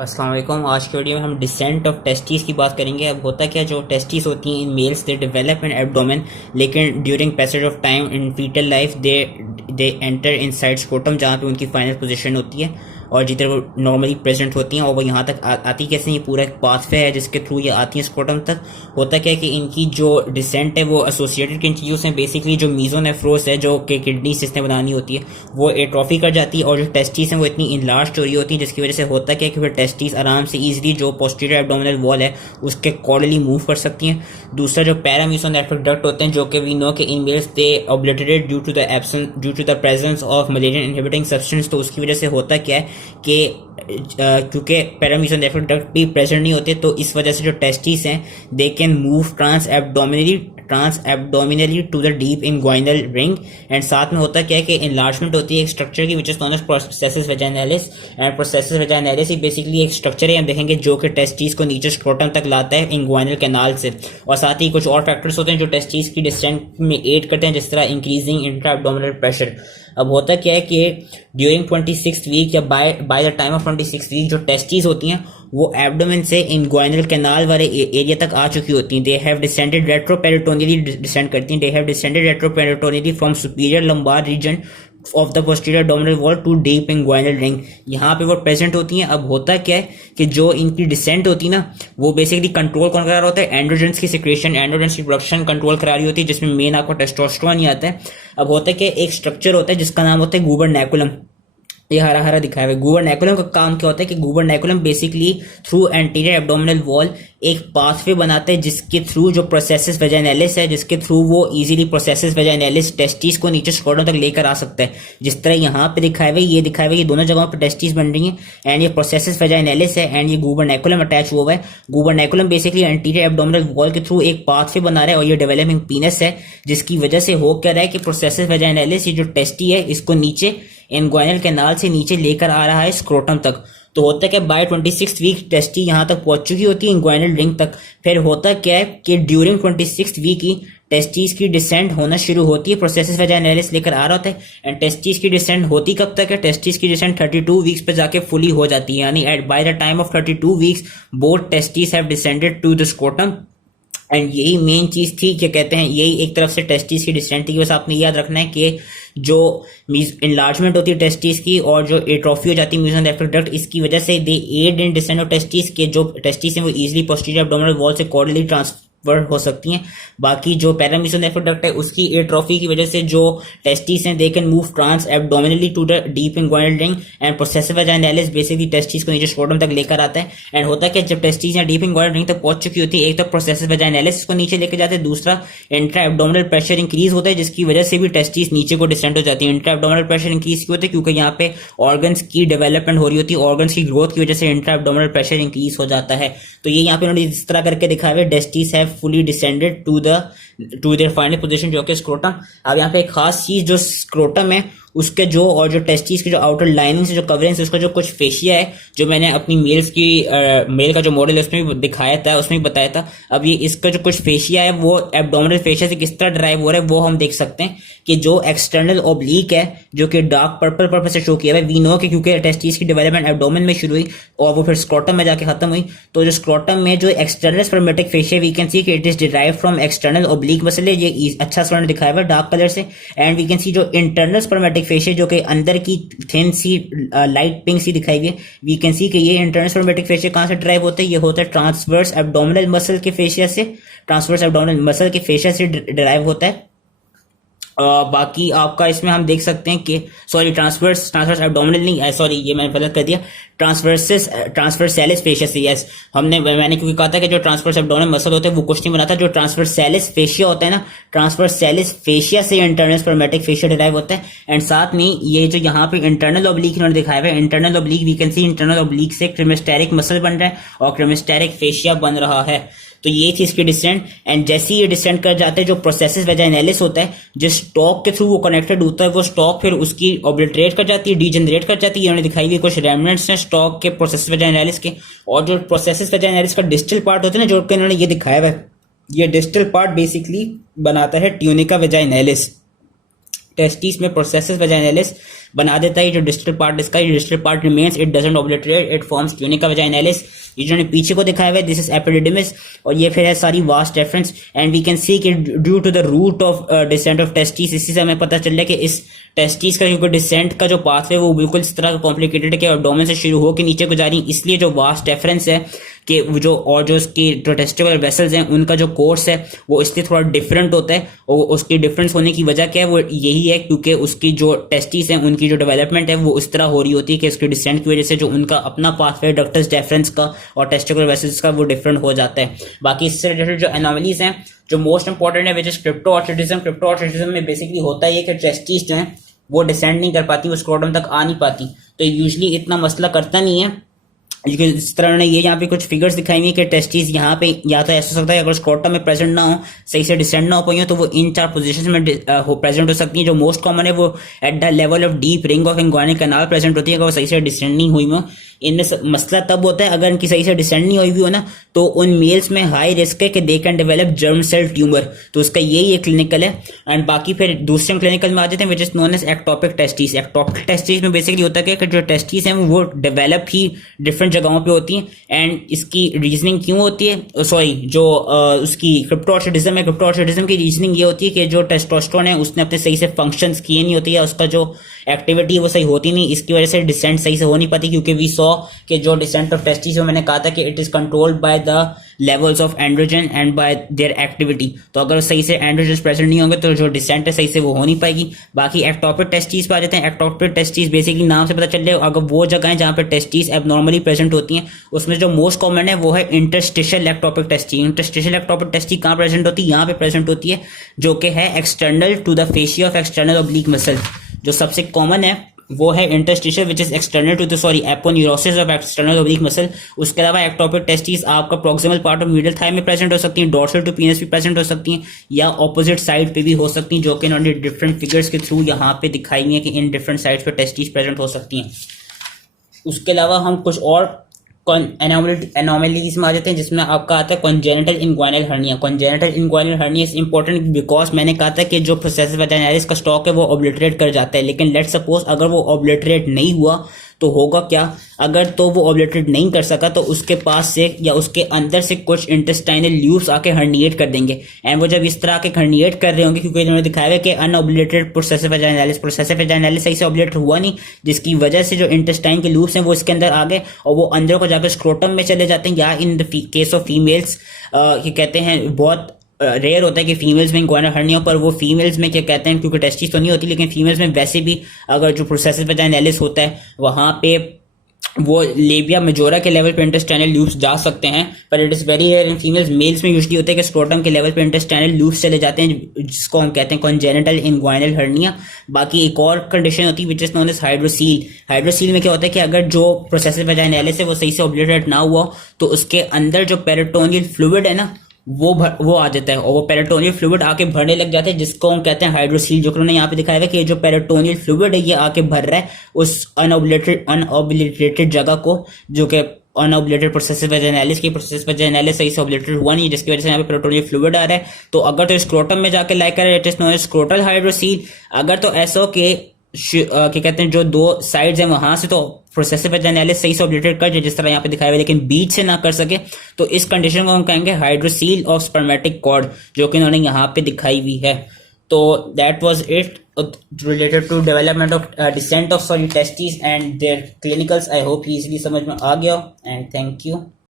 अस्सलाम वालेकुम। आज की वीडियो में हम डिसेंट ऑफ टेस्टीज की बात करेंगे। अब होता क्या, जो टेस्टीज होती हैं in males they develop in abdomen, लेकिन during passage of time in foetal life they enter inside scrotum, जहाँ पे उनकी फाइनल पोजीशन होती है और जिधर वो नॉर्मली प्रेजेंट होती हैं। और वो यहाँ तक आती कैसे, ये पूरा एक पाथवे है जिसके थ्रू ये आती हैं स्क्रोटम तक। होता क्या है कि इनकी जो डिसेंट है वो एसोसिएटेड किन चीज़ों से, बेसिकली जो मीजोनेफ्रोस है जो कि किडनी सिस्टम बनानी होती है वो एट्रोफी कर जाती है, और जो टेस्टीज हैं वो इतनी इनलार्ज हो रही होती है जिसकी वजह से होता क्या है कि फिर टेस्टीज आराम से ईजिली जो पोस्टीरियर एब्डोमिनल वॉल है उसके कॉर्डली मूव कर सकती हैं। दूसरा जो पैरामीसोनेफ्रिक डक्ट होते हैं, जो कि वी नो के in males they obliterate due to the presence of Mullerian inhibiting substance. तो उसकी वजह से होता क्या है कि क्योंकि पैरामीसोनेफ्रिक डक्ट भी प्रेजेंट नहीं होते, तो इस वजह से जो टेस्टिस हैं they can move trans एब्डोमिनली to the deep inguinal ring. And साथ में होता क्या है कि इनलार्जमेंट होती है एक स्ट्रक्चर की, which is known as processus vaginalis. And processus vaginalis ही बेसिकली एक स्ट्रक्चर है, हम देखेंगे, जो कि टेस्टिस को नीचे स्क्रोटम तक लाता है इंग्वाइनल कैनाल से। और साथ ही कुछ और फैक्टर्स होते हैं जो टेस्टिस की डिसेंट में एड करते हैं, जिस तरह इंक्रीजिंग इंट्रा एब्डोमिनल प्रेशर। अब होता क्या है कि ड्यूरिंग 26th वीक या by the time of 26th week जो टेस्टीज होती हैं वो एब्डोमेन से इंग्वाइनल कैनाल वाले एरिया तक आ चुकी होती हैं। They have descended retroperitoneally, descend करती हैं। They have descended retroperitoneally from superior lumbar region of the posterior abdominal wall to deep inguinal ring. यहाँ पे वो प्रेजेंट होती हैं। अब होता क्या है कि जो इनकी डिसेंट होती है ना, वो बेसिकली कंट्रोल कौन करा रहा होता है, एंड्रोजेंस की सिक्रेशन, एंड्रोजेंस की प्रोडक्शन कंट्रोल करा रही होती है, जिसमें मेन आपको टेस्टोस्टेरोन ही आता है। अब होता है कि एक स्ट्रक्चर होता है जिसका नाम होता है गुबरनैकुलम। ये हरा हरा दिखाया हुआ है। गुबरनैकुलम का काम क्या होता है कि gubernaculum basically through anterior abdominal wall एक पाथवे बनाता है जिसके थ्रू जो प्रोसेसिस वेजाइनालिस है, जिसके थ्रू वो इजीली प्रोसेसिस वेजाइनालिस टेस्टिस को नीचे स्क्रोटम तक लेकर आ सकता है। जिस तरह यहाँ पे दिखाया हुआ है, ये दिखाया हुआ है, ये दोनों जगहों पे टेस्टिस बन रही हैं एंड ये प्रोसेसिस वेजाइनालिस है एंड ये गुबरनैकुलम अटैच हुआ है। गुबरनैकुलम बेसिकली एंटीरियर एब्डोमिनल वॉल के थ्रू एक पाथवे बना रहा है और ये डेवलपिंग पीनस है, जिसकी वजह से हो क्या रहा है कि प्रोसेसिस वेजाइनालिस, ये जो टेस्टी है, इसको नीचे इंग्वाइनल कैनाल से नीचे लेकर आ रहा है स्क्रोटम तक। तो होता है कि बाय 26th वीक टेस्टी यहाँ तक पहुंच चुकी होती है इंग्वाइनल रिंग तक। फिर होता क्या है कि ड्यूरिंग 26th वीक की टेस्टीज की डिसेंट होना शुरू होती है, प्रोसेसिस वेजाइनालिस लेकर आ रहा होता है। एंड टेस्टीज की डिसेंट होती कब तक है, टेस्टीज की डिसेंट 32 वीक्स पे जाके फुली हो जाती है, यानी at by the time of 32 weeks both testes have descended to the scrotum. And यही मेन चीज थी, क्या कहते हैं, यही एक तरफ से टेस्टिस की डिसेंट थी। बस आपने याद रखना है कि जो इनलार्जमेंट होती है टेस्टिस की और जो एट्रोफी हो जाती है मेसोनेफ्रिक डक्ट, इसकी वजह से they aid in descent of testis के जो टेस्टिस हैं वो इजीली पोस्टीरियर एब्डोमिनल वॉल से कॉर्डली ट्रांसफर हो सकती हैं। बाकी जो पैरामीसोनेफ्रिक डक्ट है उसकी एट्रोफी की वजह से जो टेस्टिस हैं they can move trans एब्डोमिनली to the deep inguinal ring. And processus vaginalis basically testis को नीचे स्क्रोटम तक लेकर आता है। एंड होता है कि जब टेस्टिस या डीप इंग्वाइनल रिंग तक पहुंच चुकी होती है, एक तो प्रोसेसिव वेजाइनालिस को नीचे लेकर जाते हैं, दूसरा इंट्रा एब्डोमिनल प्रेशर इंक्रीज होता है, जिसकी वजह से भी टेस्टिस नीचे को डिसेंड हो जाती है। इंट्रा एब्डोमिनल प्रेशर इंक्रीज क्यों होता है, क्योंकि यहाँ पे ऑर्गन्स की डेवलपमेंट हो रही होती है, ऑर्गन्स की ग्रोथ की वजह से इंट्रा एब्डोमिनल प्रेशर इंक्रीज हो जाता है। तो ये यहाँ पे उन्होंने इस तरह करके दिखाया हुआ है, testis have fully descended to their final position, जो कि स्क्रोटम। अब यहाँ पे एक खास चीज, जो स्क्रोटम है उसके जो और जो टेस्टिस की जो आउटर लाइनिंग से जो कवरेंस है, उसका जो कुछ फेशिया है, जो मैंने अपनी मेल का जो मॉडल है उसमें भी दिखाया था, उसमें भी बताया था। अब ये इसका जो कुछ फेशिया है वो एब्डोमिनल फेशिया से किस तरह ड्राइव हो रहा है वो हम देख सकते हैं कि जो एक्सटर्नल ओब्लिक है, जो कि डार्क पर्पल से शो किया है, वी नो कि क्योंकि टेस्टिस की डेवलपमेंट एब्डोमेन में शुरू हुई और वो फिर स्क्रोटम में जाके खत्म हुई। तो जो स्क्रोटम में जो external spermatic fascia, we can see कि it is derived from external oblique muscle, ये अच्छा सा दिखाया हुआ है डार्क कलर से। एंड वी कैन सी जो इंटरनल स्पर्मेटिक फेशिया, जो कि अंदर की थिन सी लाइट पिंक सी दिखाई हुई है, वी कैन सी कि ये इंटरनल स्पर्मेटिक फेशिया कहां से ड्राइव होता है, ये होता है ट्रांसवर्स एब्डोमिनल मसल के फेशिया से, ट्रांसवर्स एब्डोमिनल मसल के फेशिया से ड्राइव होता है। बाकी आपका इसमें हम देख सकते हैं कि ट्रांसवर्स एब्डोमिनल नहीं, सॉरी ये मैंने गलत कर दिया, ट्रांसवर्सैलिस फेशिया से। यस, मैंने क्योंकि कहा था कि जो ट्रांसवर्स एब्डोमिनल मसल होते हैं वो कुछ नहीं बनाता, जो ट्रांसवर्सैलिस फेशिया होता है ना, ट्रांसवर्सैलिस फेशिया से इंटरनल स्पर्मेटिक फेशिया डिराइव होता है। एंड साथ में ये जो यहाँ पे इंटरनल ओब्लिक इन्होंने दिखाया हुआ है, internal oblique we can see internal oblique से क्रिमेस्टेरिक मसल बन रहा है और क्रिमेस्टेरिक फेशिया बन रहा है। तो ये थी इसकी डिसेंट। एंड जैसे ये डिसेंट कर जाते हैं, जो प्रोसेसिस वेजाइनालिस होता है, जिस स्टॉक के थ्रू वो कनेक्टेड होता है, वो स्टॉक फिर उसकी ऑब्लिटरेट कर जाती है, डीजनरेट कर जाती है। उन्होंने दिखाई हुई कुछ रेमनेंट्स हैं स्टॉक के प्रोसेसिस वेजाइनालिस के। और जो प्रोसेसिस वेजाइनालिस का डिस्टल पार्ट होता है ना, जो कि इन्होंने ये दिखाया हुआ है, ये डिस्टल पार्ट बेसिकली बनाता है ट्यूनिका वेजाइनालिस। टेस्टिस में प्रोसेस वेजाइनालिस बना देता है। जो डिस्टल पार्ट इसका, distal part remains, it doesn't obliterate, it forms tunica vaginalis. ये जो पीछे को दिखाया हुआ है, दिस इज एपिडिडिमिस, और ये फिर है सारी vas deferens. And we can see कि due to the route of descent of testis, इसी से हमें पता चल रहा है कि इस टेस्टिस का क्योंकि डिसेंट का जो पाथवे वो बिल्कुल इस तरह का कॉम्प्लिकेटेड है कि एब्डोमेन से शुरू होकर नीचे को जा रही, इसलिए जो वास्ट रेफरेंस है कि जो और जो उसकी जो टेस्टिकुलर वेसल्स हैं उनका जो कोर्स है वो इसलिए थोड़ा डिफरेंट होता है। और उसकी डिफरेंस होने की वजह क्या है, वो यही है क्योंकि उसकी जो टेस्टिस हैं उनकी जो डेवलपमेंट है वो इस तरह हो रही होती है कि उसकी डिसेंट की वजह से जो उनका अपना पाथवे डक्टस डेफरेंस का और टेस्टिकुलर वेसल्स का वो डिफरेंट हो जाता है। बाकी इससे रिलेटेड जो एनोमलीज हैं जो मोस्ट इंपॉर्टेंट है विच इज क्रिप्टोऑर्थोडिज्म। क्रिप्टोऑर्थोडिज्म में बेसिकली होता है कि टेस्टिस जो है वो डिसेंड नहीं कर पाती, वो स्क्रोटम तक आ नहीं पाती, तो यूजली इतना मसला करता नहीं है। इस तरह ने ये यहाँ पे कुछ फिगर्स दिखाई हुई कि टेस्टिस यहाँ पे या तो ऐसा हो सकता है अगर स्क्रोटम में प्रेजेंट ना हो, सही से डिसेंड ना हो पाई हो, तो वो इन 4 पोजीशंस में प्रेजेंट हो सकती है। जो मोस्ट कॉमन है वो at the level of deep ring of inguinal canal present होती है अगर वो सही से डिसेंड नहीं हुई हो। इनमें मसला तब होता है अगर इनकी सही से डिसेंड नहीं हुई भी हो ना, तो उन मेल्स में हाई रिस्क है कि they can develop germ cell tumour, तो उसका यही एक क्लिनिकल है। एंड बाकी फिर दूसरे क्लिनिकल में आ जाते हैं which is known as ectopic testis. Ectopic testis में बेसिकली होता है कि जो टेस्टिस हैं वो डेवलप ही डिफरेंट जगहों पे होती हैं। एंड इसकी रीजनिंग क्यों होती है, सॉरी जो उसकी क्रिप्टोऑर्थोडिज्म है, क्रिप्टोऑर्थोडिज्म की रीजनिंग ये होती है कि जो टेस्टोस्टेरोन है उसने अपने सही से फंक्शंस किए नहीं होती है, उसका जो एक्टिविटी है वो सही होती नहीं, इसकी वजह से डिसेंट सही से हो नहीं पाती। क्योंकि वी सॉ कि जो डिसेंट ऑफ टेस्टिस है मैंने कहा था कि it is controlled by the levels of androgen and bye there activity, तो अगर सही से एंड्रोजन प्रेजेंट नहीं होंगे तो जो डिसेंट है सही से वो हो नहीं पाएगी। बाकी एक्टोपिक टेस्टिस पे आ जाते हैं। एक्टोपिक टेस्टिस बेसिकली नाम से पता चल रहा है अगर वो जगह है जहां पे टेस्टिस एबनॉर्मली प्रेजेंट होती हैं, उसमें जो मोस्ट कॉमन है वो है interstitial ectopic testis. Interstitial ectopic testis कहां प्रेजेंट होती है, यहाँ पे प्रेजेंट होती है, जो कि है external to the fascia of external oblique muscle. जो सबसे कॉमन है वो है interstitial which is external to the aponeurosis of external oblique muscle. उसके अलावा एक्टोपिक टेस्टिस आपका proximal part of middle thigh में प्रेजेंट हो सकती हैं, डोर्सल टू पीनस भी प्रेजेंट हो सकती हैं, या ऑपोजिट साइड पे भी हो सकती हैं, जो कि इन्होंने डिफरेंट फिगर्स के थ्रू यहाँ पे दिखाई हुई है कि इन डिफरेंट साइड्स पे टेस्टिस प्रेजेंट हो सकती हैं। उसके अलावा हम कुछ और एनोमलीज में आ जाते हैं जिसमें आपका आता है congenital inguinal hernia. Congenital inguinal hernia is important because मैंने कहा था कि जो प्रोसेस वेजाइनालिस का स्टॉक है वो ऑब्लिटरेट कर जाता है, लेकिन लेट सपोज अगर वो ऑब्लिटरेट नहीं हुआ तो होगा क्या, अगर तो वो ऑब्लिटरेट नहीं कर सका तो उसके पास से या उसके अंदर से कुछ इंटेस्टाइनल ल्यूब्स आके हर्निएट कर देंगे। एंड वो जब इस तरह के हर्निएट कर रहे होंगे, क्योंकि इन्होंने दिखाया है कि अनऑब्लिटरेट प्रोसेस वेजाइनालिस सही से ऑब्लिटरेट हुआ नहीं, जिसकी वजह से जो इंटेस्टाइन के लूप्स हैं वो इसके अंदर आ गए और वो अंदर को जाकर स्क्रोटम में चले जाते हैं। या in the case of females ये कहते हैं बहुत रेयर होता है कि फीमेल्स में इंग्वाइनल हर्निया, पर वो फीमेल्स में क्या कहते हैं क्योंकि टेस्टिस तो नहीं होती, लेकिन फीमेल्स में वैसे भी अगर जो प्रोसेस वेजाइनालिस होता है वहां पे वो लेबिया मेजोरा के लेवल पे इंटेस्टाइनल लूप्स जा सकते हैं, पर it is very rare in females. Males में यूजुअली होता है कि स्क्रोटम के लेवल पे इंटेस्टाइनल लूप्स चले जाते हैं, जिसको हम कहते हैं कॉन्जेनिटल इंग्वाइनल हर्निया। बाकी एक और कंडीशन होती है which is known as hydrocele. Hydrocele में क्या होता है कि अगर जो प्रोसेस वेजाइनालिस है वो सही से ऑब्लिटरेट ना हुआ तो उसके अंदर जो पेरिटोनियल फ्लूइड है ना वो आ जाता है और वो पेरिटोनियल फ्लूइड आके भरने लग जाते हैं, जिसको हम कहते हैं हाइड्रोसील। जो उन्होंने यहाँ पे दिखाया है कि जो पेरिटोनियल फ्लूइड है ये आके भर रहा है उस अनऑब्लिटरेटेड जगह को, जो कि अनऑब्लिटरेटेड प्रोसेस वेजाइनालिस की प्रोसेस वेजाइनालिस सही से ऑब्लिटरेट हुआ नहीं, जिसकी वजह से यहाँ पे पेरिटोनियल फ्लूइड आ रहा है। तो अगर तो स्क्रोटम में जाके लाइक करे it is known as scrotal hydrocele. अगर तो ऐसा हो कि क्या कहते हैं जो दो साइड्स हैं वहां से तो प्रोसेस वेजाइनालिस सही से ऑब्लिटरेट कर जाए जिस तरह यहाँ पे दिखाया हुआ है, लेकिन बीच से ना कर सके, तो इस कंडीशन को हम कहेंगे हाइड्रोसील ऑफ स्पर्मेटिक कॉर्ड, जो कि इन्होंने यहाँ पे दिखाई हुई है। तो that was it related to development of descent of testis and their clinicals. I hope easily समझ में आ गया एंड थैंक यू।